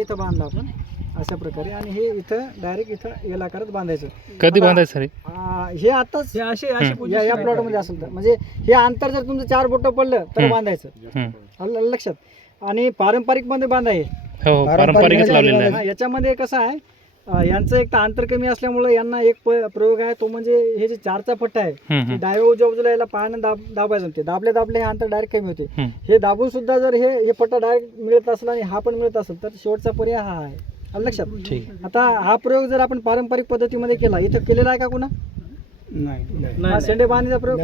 इथं बांधला आपण अशा प्रकारे, आणि हे इथं डायरेक्ट इथं एल आकारात बांधायचं. कधी बांधायचं सर? हे आताच हे असे या प्लॉट मध्ये असेल तर, म्हणजे हे अंतर जर तुमचं 4 बोटं पडलं तर बांधायचं. हं. आलं लक्षात. आणि पारंपरिक मध्ये बांधाय. हो पारंपरिकच लावलेलं आहे. याच्यामध्ये कसं आहे, यांचं एक तर अंतर कमी असल्यामुळे यांना एक प्रयोग आहे, तो म्हणजे हे जे 4चा पट्टा आहे, हं. डाव्या उजव्या बाजूला याला पायानं दाबायचं. ते दाबले हे अंतर डायरेक्ट कमी होते. हं. हे दाबून सुद्धा जर हे पट्टा डायरेक्ट मिळत असेल आणि हा पण मिळत असेल तर शेवटचा पर्याय हा आहे. आलं लक्षात. ठीक. आता हा प्रयोग जर आपण पारंपरिक पद्धतीमध्ये केला, इथं केलेला आहे का कुणा? हा शेंडे बांधणीचा प्रयोग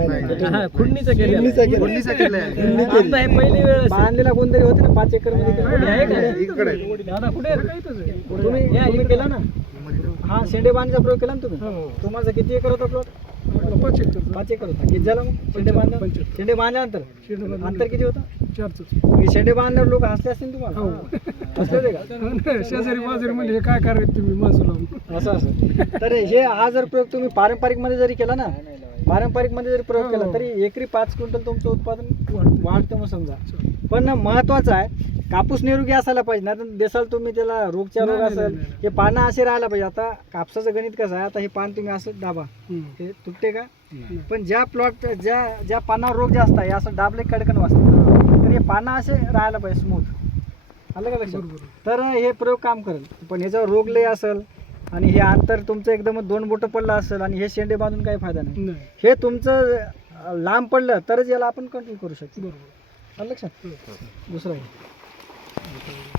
खुडणीचा केला आता हे पहिली वेळ बांधलेला कोणतरी होते ना 5 एकर मध्ये दादा कुठे तुम्ही केला ना. हा शेंडे बांधणीचा प्रयोग केला ना तुम्ही. तुम्हाला किती एकर होता प्लॉट? 5 एकर होता. किती झाला मग शेंडे बांधल्यानंतर अंतर किती होतं? 4. शेंडे बांधल्यावर लोक हसले असतील तुम्हाला. हसले होते का? शेजारी बाजारी म्हणजे हे काय करायचं तुम्ही माझं असं. तर हा जर प्रयोग तुम्ही पारंपरिक मध्ये जरी केला ना, पारंपरिक मध्ये जरी प्रयोग केला तरी एकरी 5 क्विंटल तुमचं उत्पादन वाढतं मग समजा. पण महत्वाचं आहे कापूस निरोगी असायला पाहिजे, नाही तर देसाल तुम्ही त्याला रोगच्या रोग असेल. हे पानं असे राहायला पाहिजे. आता कापसाचं गणित कसं आहे, आता हे पान तुम्ही असं दाबा, हे तुटते का? पण ज्या प्लॉट ज्या पानावर रोग जास्त आहे असं दाबले कडकन वाजतं, तर हे पानं असे राहायला पाहिजे स्मूथ. आलं का लक्षात? तर हे प्रयोग काम करेल. पण ह्याच्यावर रोग लय असेल आणि हे अंतर तुमचं एकदम 2 बोटं पडलं असेल आणि हे शेंडे बांधून काही फायदा नाही. हे तुमचं लांब पडलं तरच याला आपण कंट्रोल करू शकतो. आलं लक्षात. दुसरं